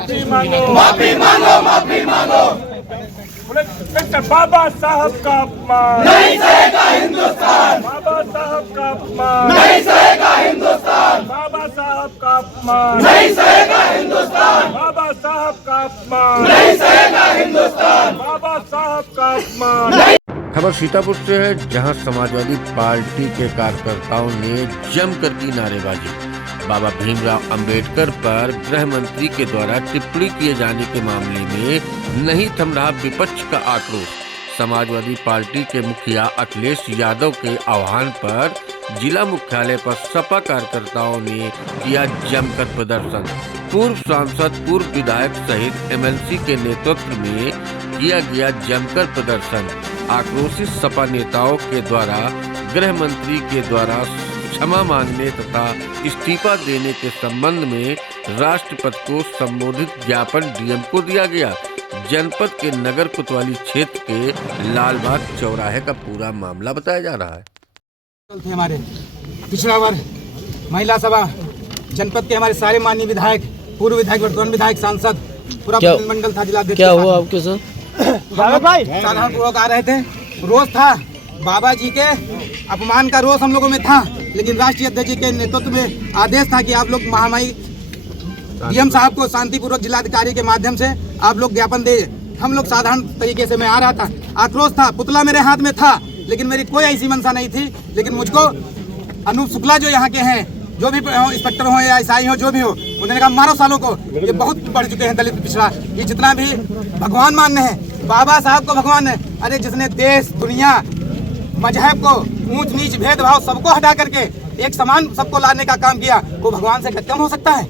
माफी मांगो, माफी मांगो, माफी मांगो। डॉक्टर बाबा साहब का अपमान नहीं सहेगा हिंदुस्तान, बाबा साहब का अपमान नहीं सहेगा हिंदुस्तान, बाबा साहब का अपमान नहीं सहेगा हिंदुस्तान, बाबा साहब का अपमान नहीं सहेगा हिंदुस्तान। बाबा साहब का अपमान। खबर सीतापुर से है, जहां समाजवादी पार्टी के कार्यकर्ताओं ने जमकर की नारेबाजी। बाबा भीमराव अंबेडकर पर गृह मंत्री के द्वारा टिप्पणी किए जाने के मामले में नहीं थम रहा विपक्ष का आक्रोश। समाजवादी पार्टी के मुखिया अखिलेश यादव के आह्वान पर जिला मुख्यालय पर सपा कार्यकर्ताओं ने किया जमकर प्रदर्शन। पूर्व सांसद, पूर्व विधायक सहित एमएलसी के नेतृत्व में किया गया जमकर प्रदर्शन। आक्रोशित सपा नेताओं के द्वारा गृह मंत्री के द्वारा क्षमा मांगने तथा इस्तीफा देने के संबंध में राष्ट्रपति को संबोधित ज्ञापन डीएम को दिया गया। जनपद के नगर कोतवाली क्षेत्र के लालबाग चौराहे का पूरा मामला बताया जा रहा है। थे हमारे पिछड़ा वर्ग महिला सभा जनपद के हमारे सारे माननीय विधायक, पूर्व विधायक, वर्तमान विधायक, सांसद, पूरा मंडल था, जिला क्या हुआ आपके साथ? साधारण पूर्वक आ रहे थे। रोज था बाबा जी के अपमान का रोष हम लोगों में था, लेकिन राष्ट्रीय अध्यक्ष जी के नेतृत्व में आदेश था कि आप लोग महामहिम डीएम साहब को शांतिपूर्वक जिलाधिकारी के माध्यम से आप लोग ज्ञापन दे। हम लोग साधारण तरीके से मैं आ रहा था, आक्रोश था, पुतला मेरे हाथ में था, लेकिन मेरी कोई ऐसी मंशा नहीं थी। लेकिन मुझको अनूप शुक्ला जो यहाँ के हैं, जो भी इंस्पेक्टर हो या ईसाई हो, जो भी हो, उन्होंने कहा मारो सालों को, ये बहुत बढ़ चुके हैं दलित पिछड़ा, ये जितना भी भगवान मानने हैं, बाबा साहब को भगवान है। अरे जिसने देश, दुनिया, मजहब को, ऊंच नीच, भेदभाव सबको हटा करके एक समान सबको लाने का काम किया, वो भगवान से कम हो सकता है?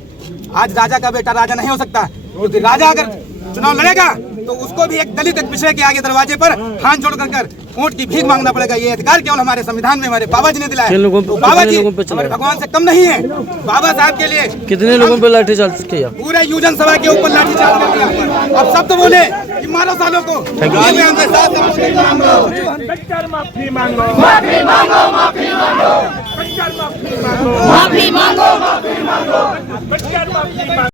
आज राजा का बेटा राजा नहीं हो सकता, क्योंकि राजा अगर चुनाव लड़ेगा तो उसको भी एक दलित, एक पिछड़े के आगे दरवाजे पर हाथ जोड़ कर वोट की भीख मांगना पड़ेगा। ये अधिकार केवल हमारे संविधान में हमारे बाबा जी ने दिलाया है। तो बाबा जी हमारे भगवान से कम नहीं है। बाबा साहब के लिए कितने लोगों पे लाठीचार्ज किया? पूरे यूजन सभा के ऊपर लाठीचार्ज कर दिया। अब सब तो बोले कि मारो सालों को। डॉक्टर माफी मांगो, माफी मांगो, माफी मांगो, माफी मांगो, डॉक्टर माफी मांगो, माफी मांगो, माफी मांगो। डॉक्टर माफी मांगो।